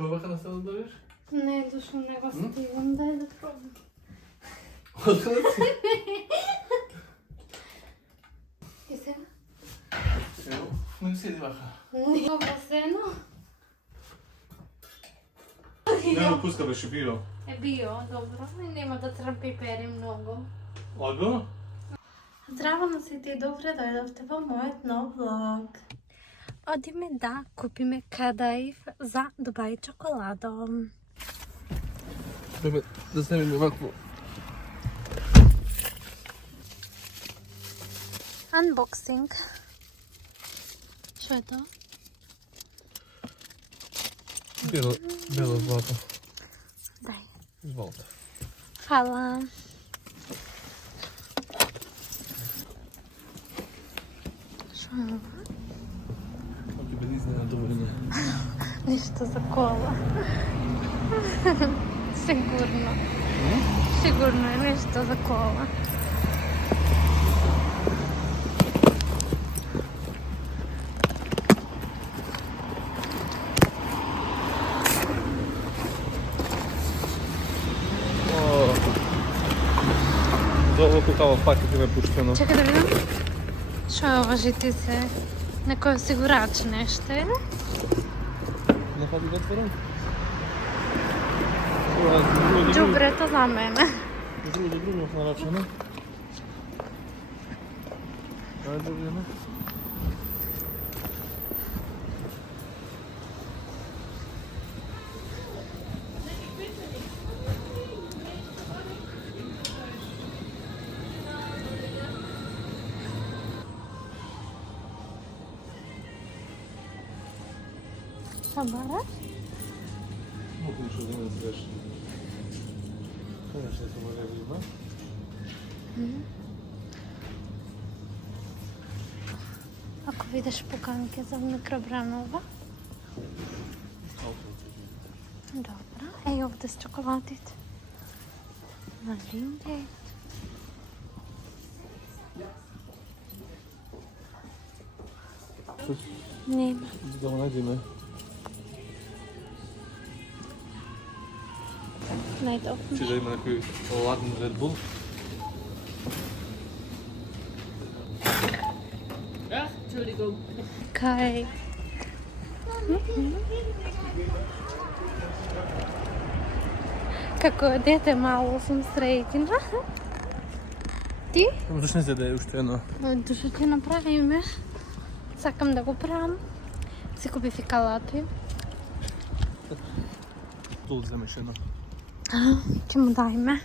došao ovako na stanu da viš? Не е дошъл, не го стигам, дай да пробвам. Откъде си? И сега? Ево, не си ваха. Не в басейно. Не, пуска беше био. Е био, добро. И няма да трябва пипери много. Ладно? Здраво на сите и добре дойдохте в моят нов влог. Одиме да купиме кадаив за Дубай чоколадо. Бебе, да снимем овакво. Unboxing. Що е то? Бело злато. Дай. Злато. Хвала. Що е това? Оки бе изненадуване. Нищо за кола. Сигурно. Сигурно е нещо за кола. Долу такава пакет има пуштено. Чакай да видим. Що е въжите се? Некой осигурач нещо е? Нахади го отворам? Добрето за мене. Друго нарачено. Айде видим. Събараш? Мога нещо да ме среща. Конечно, съм ревизна. Ако видиш поканки за микробранова. Добре. Ей, овде с чоколадите. Малинки. Нема. Да го найдеме. Най-добре. Че да има някой ладен Red Bull. Кай. Како дете malo съм средина. Ти? Защо не се да е още едно? Дошо ти направиме. Сакам да го правам. Си купи фикалати. Тут вземеш едно. Ти му дайме.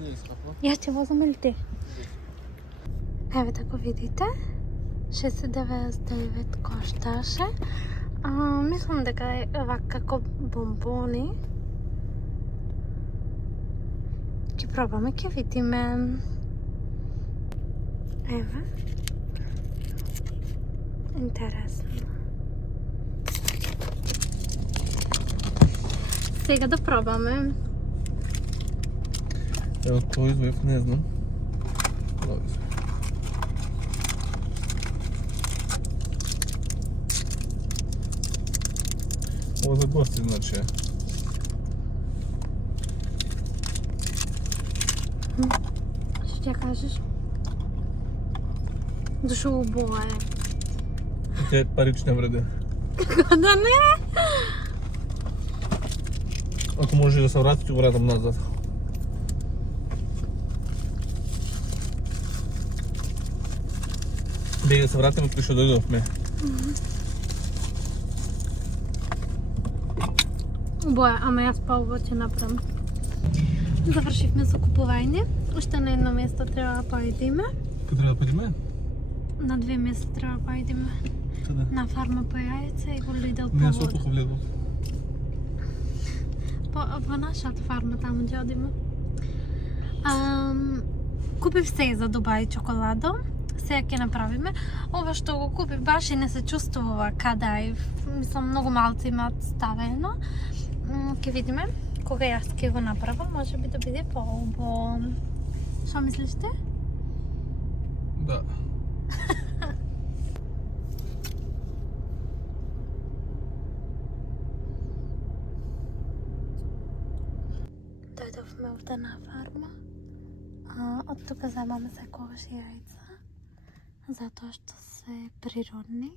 Не е скъпо. Я ще возам или ти? Evo tako vidite, 6,99 koštaše. Mislim da ga je ovak kako bomboni. Če probаме, ќе видиме. Evo. Интересно. Сега да пробаме. Evo to izvojeg ne znam. Ovo za gosti znači. Що ти кажеш? Дошо обое. Те паричне вреде. Како да не? Ако може да се вратите, го вратам назад. Бега да се вратим, откъде ще дойдохме. Обое, ама аз по-обо ќе направам. Завършихме закупување. Уште на едно место треба да поидиме. Къде трябва да пъдиме? На 2 места треба да поидиме. Къде? На фарма по яйца и го Lidl Не, по с отуха влезло. По нашата фарма таму ќе одиме. Купив се за Дубај чоколадо. Сега ќе направиме. Ова што го купив баш и не се чувствува кадај. Мислам, многу малци имаат ставено. Ќе видиме. Кога јас ќе го направам, може би да биде по-убо. Што мислиш ти? Да. стена фарма. Од тука земаме секогаш јајца, затоа што се природни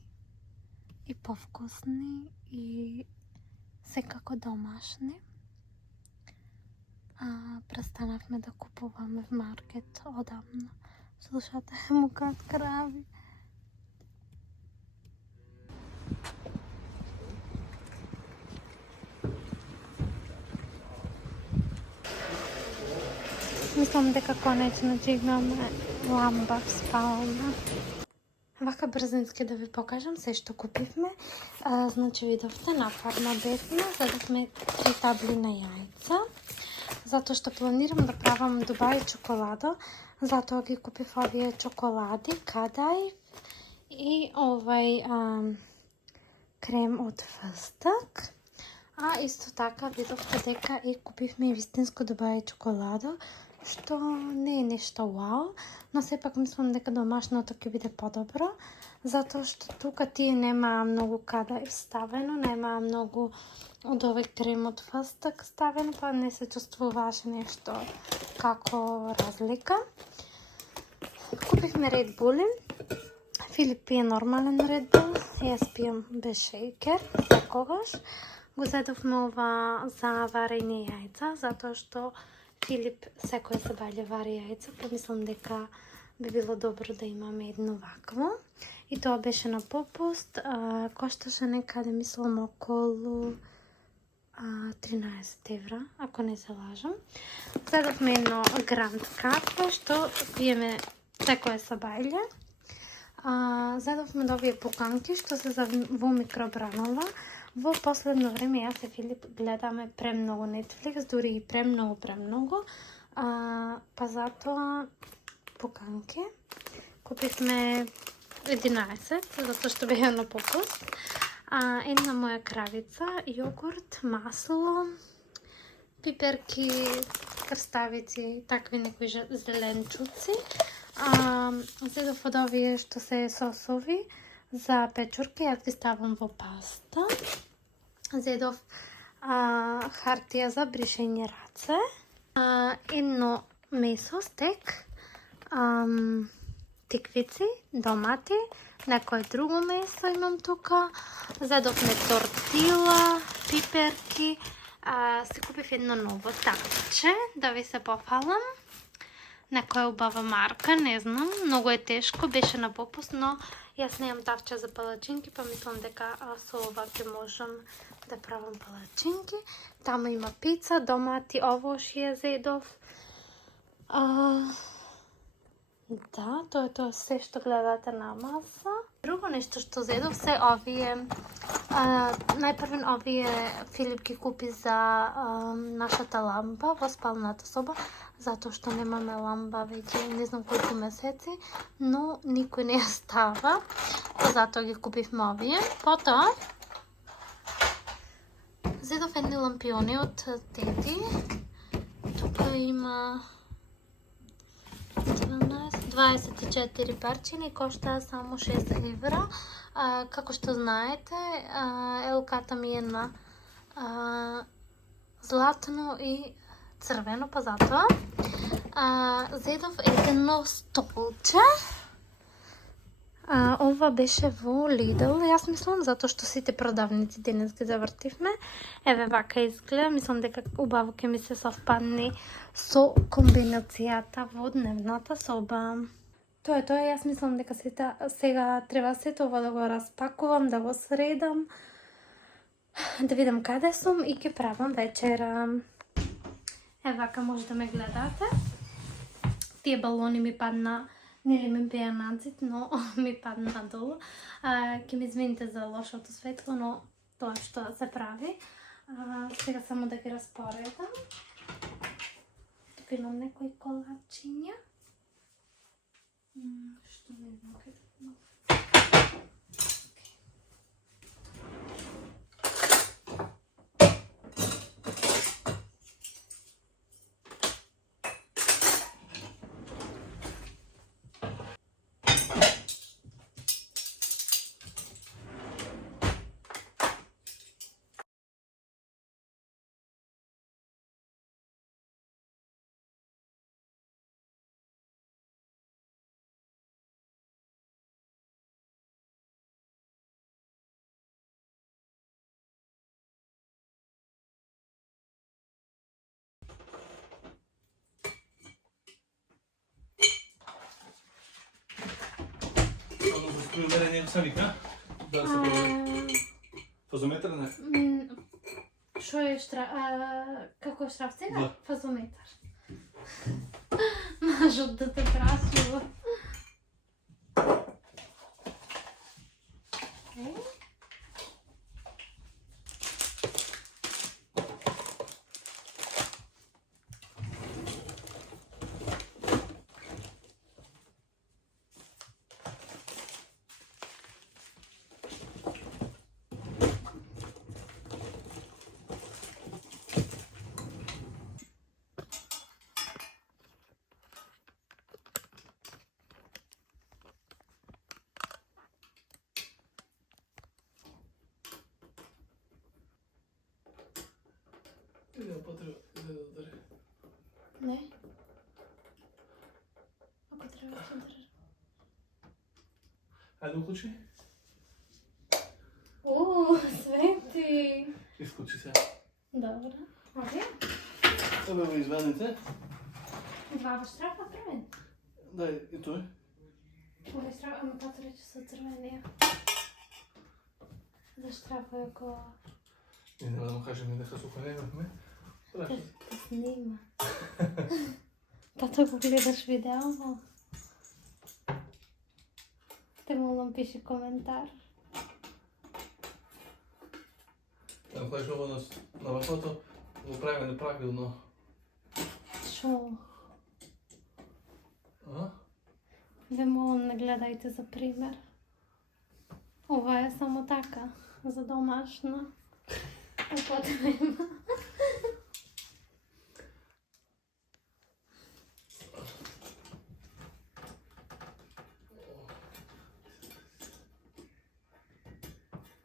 и повкусни и секако домашни. Престанавме да купуваме в маркет одамна. Слушате мукат крави. Мислам дека конечно ќе имаме ламба в спална. Вака брзински да ви покажам се што купивме. Значи видовте на фарма бесме, задавме 3 табли на јајца. Затоа што планирам да правам Дубај чоколадо, затоа ги купив овие чоколади, кадај и крем од фстак. Исто така видовте дека и купивме и вистинско Дубај чоколадо, што не е нешто вау, но сепак мислам дека домашното ќе биде подобро, затоа што тука тие нема многу кадај ставено, нема многу од овој крем од фстак ставено, па не се чувствуваше нешто како разлика. Купивме Red Bull. Филип пие нормален Red Bull, јас пием без шејкер, секогаш. Го зедовме ова за варење јајца, затоа што Филип секој се баље вари јајца, помислам дека би било добро да имаме едно вакво. И тоа беше на попуст, кошташе некаде, мислам, околу 13 евра, ако не се лажам. Зедовме едно Гранд кафе, што пиеме секој се бајле. Зедовме до овие пуканки, што се во микробранова. Во последно време јас и Филип гледаме премногу Netflix, дури и премногу. Па затоа пуканки. Купивме 11, затоа што беа на попуст. Една моја кравица, јогурт, масло, пиперки, крставици, такви некои зеленчуци. Зедов од овие што се сосови за печурки, јас ги ставам во паста. Зедов хартија за бришење раце, едно месо, стек, тиквици, домати, некое друго месо имам тука. Зедовме тортила, пиперки, си купив едно ново тавче, да ви се пофалам. Некоја убава марка, не знам, многу е тешко, беше на попуст, но јас немам тавче за палачинки, па мислам дека со ова ќе можам да правам палачинки. Таму има пица, домати, овош ја зедов. Да, тоа е тоа се што гледате на маса. Друго нешто што зедов се овие, најпрвен овие Филип ги купи за нашата лампа во спалната соба, затоа што немаме ламба веќе не знам колку месеци, но никој не ја става, затоа ги купивме овие. Потоа зедов едни лампиони од тети. Тука има 24 парчини, коштаа само 6 евра. Како што знаете, елката ми е на златно и црвено, па затоа. Зедов едно столче. Ова беше во Lidl, јас мислам, затоа што сите продавници денес ги завртивме. Еве вака изгледа, мислам дека убаво ќе ми се совпадне со комбинацијата во дневната соба. Тоа е тоа, јас мислам дека сега треба сето ова да го распакувам, да го средам, да видам каде сум и ќе правам вечера. Еве вака може да ме гледате. Тие балони ми падна, нели ми беа надзид, но ми падна надолу. Ќе ми извините за лошото светло, но тоа што се прави. Сега само да ги распоредам. Тука имам некои колачиња. Што не знам каде. Искам да меря него вика. Да се прави. Фазометър не. Що е штраф? Какво е штраф сега? Да. Фазометър. Може да те красиво. Не. Ако трябва да се държа. Айде включи. Свети! Изключи се. Добре. Окей. Абе го извадите. Два штрафа правен. Дай и той. Ой, штраф, ама тато рече са цървения. За штрафа е ако... Не, няма да му кажем дека сухо не имахме. Те снима. Тато го гледаш видео. Те му напише коментар. Ако кажеш ovo на върхото, го правим неправилно. Шо? Вие моля не гледайте за пример. Това е само така, за домашна употреба.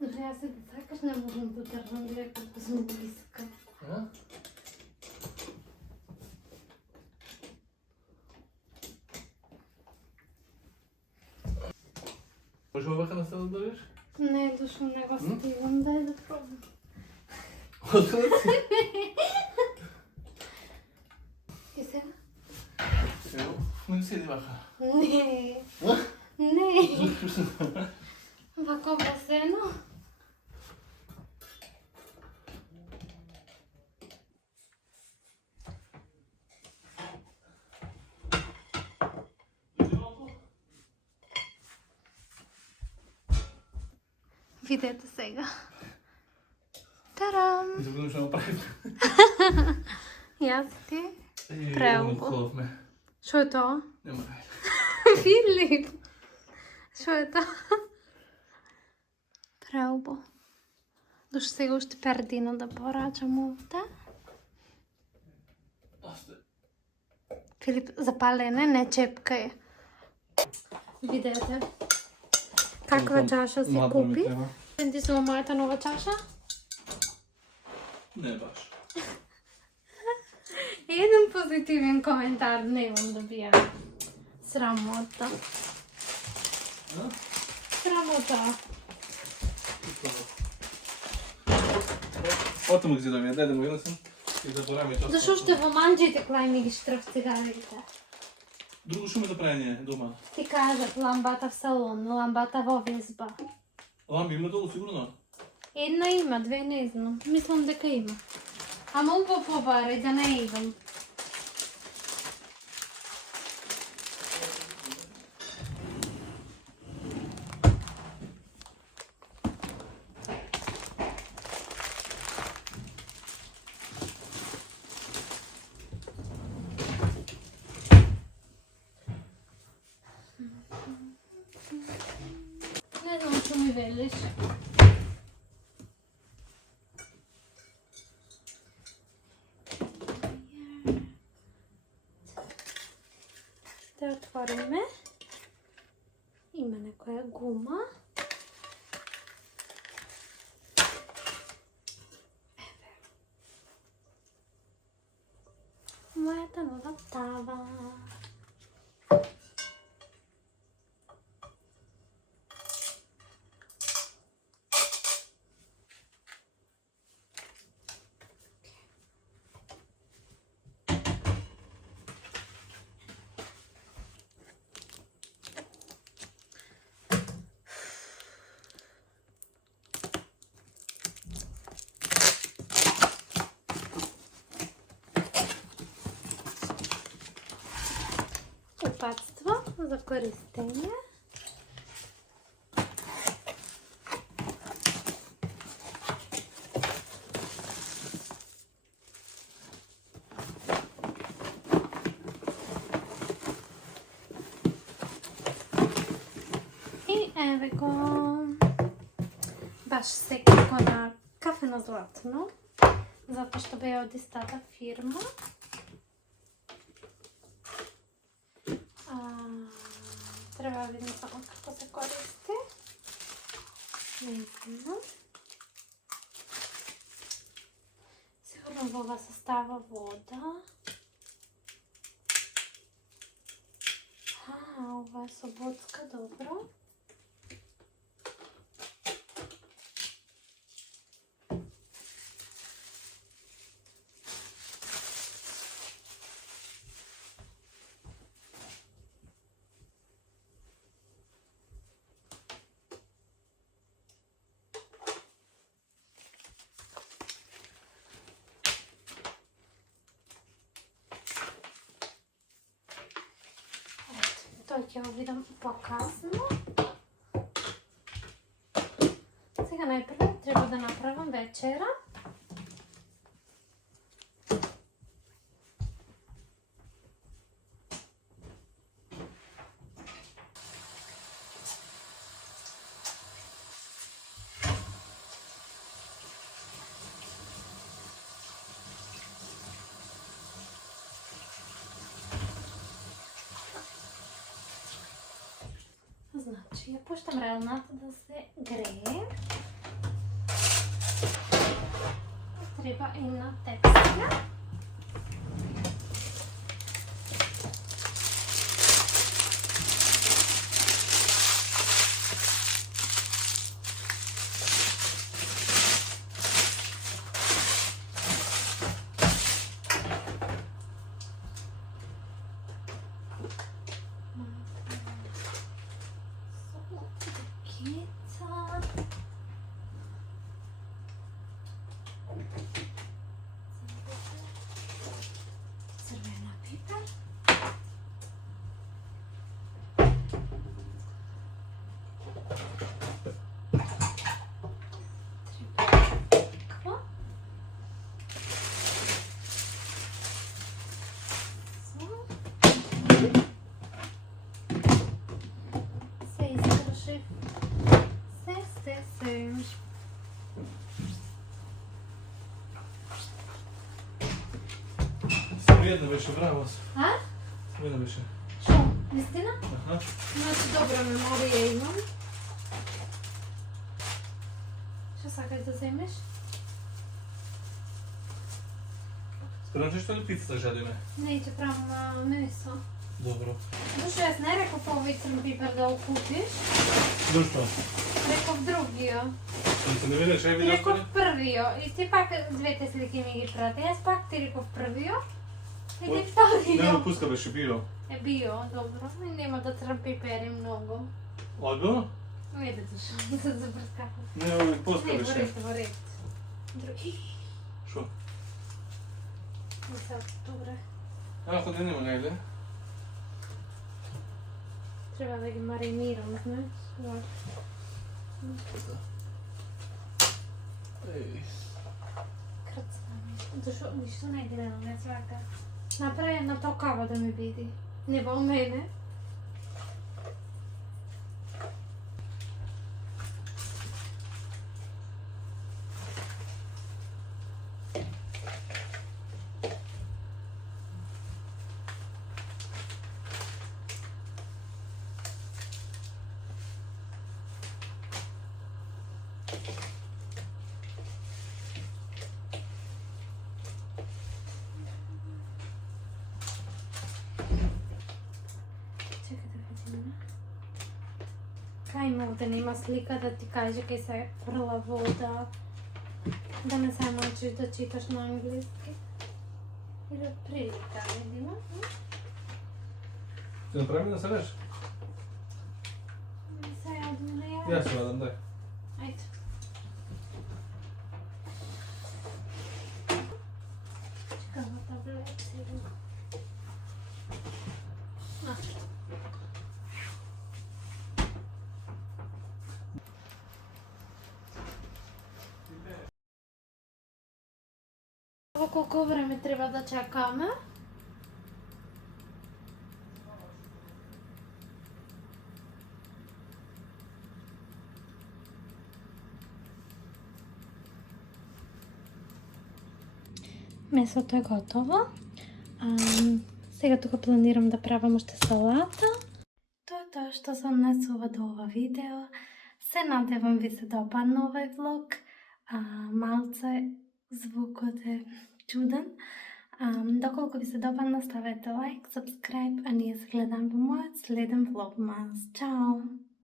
Добре, аз се сакаш, не можем да държам директно по близка. Може във върха да държиш? Не е дошло, не го стигам, дай да пробвам. Откъде си? И сега? Ево, не седи върха. Не. Не. Вако басено. Видете сега. Тарам! Изгледам ще направим. И аз ти. Прелбо. Що е то? Нема рай. Филип! Що е то? Прелбо. Дош сега още пердина да порачам овде. Филип, запалене, не чепкай. Видете каква чаша си купи. Ти са моята нова чаша? Не баш. Един позитивен коментар не имам да бия. Срамота. Срамота. Ото му ги да ми дай да му винесем и да забравяме част. Защо ще во манджите клай ми ги штраф цигарите? Друго ще ме да прави ние дома. Ти кажат ламбата в салон, ламбата во везба. Ламби има долу сигурно? Една има, две не знам. Мислам дека има. Ама убаво побарај да не идам. Не знам што ми велиш. Ще отвориме. Има некоја гума. Моята нова тава. bogatstvo za koristenje. I evo go. Baš se kako na kafeno zlatno. Zato što bi je od istata firma. Treba vidim samo kako se koristi. Ne znam. Sigurno v ova sastava voda. Ova je sobotska, dobro. To ќе го видам показно. Сега најпрво треба да направам вечера. Значи, ја пуштам релната да се грее. Треба една текстија. Crvena pipar. Kva. Se izvrši. Se. Видно беше, браво. А? Видно беше. Шо? Истина? Аха. Значи добра меморија имам. Што сакаш да земеш? Спорам че што ли пицата жадиме? Не, ќе правам месо. Добро. Зашто јас не реков овој црн пипер да го купиш. Зашто? Реков другиот. Ами се не видиш, ај видиш Реков ли? првиот. И ти пак двете слики ми ги прати. Јас пак ти реков првиот. И ти Не, вториот. пуска беше био. Е био, добро. И нема да црн пипери многу. Одбилно? Еде зашо, да забрскав. Не, овој пуска Не, беше. во ред. Други. Шо? Не се добре. Ако да нема негде. Треба да ги маринирам, знаеш. Еј. Крцкаме. Зашо ништо не иде на не свака. Направи една токава да ми биде. Не во мене. Кај има овде нема слика да ти каже кај се фрла вода. Да не се научиш да читаш на англиски. Или прилика, видимо. Ти направи да се реш? Се јадим на ја. Јас се вадам, дај. Ајде. Чекам на таблет сега. Колко време трябва да чакаме? Месото е готово. Сега тук планирам да правам още салата. To je to što sam nesla do ova video. Se nadjevam vi se dopadne ovaj vlog. Malce zvukot je čudan. Доколко ви се dopadne, stavete like, subscribe, a ние се гледаме в моят следен vlogmas. Ćao!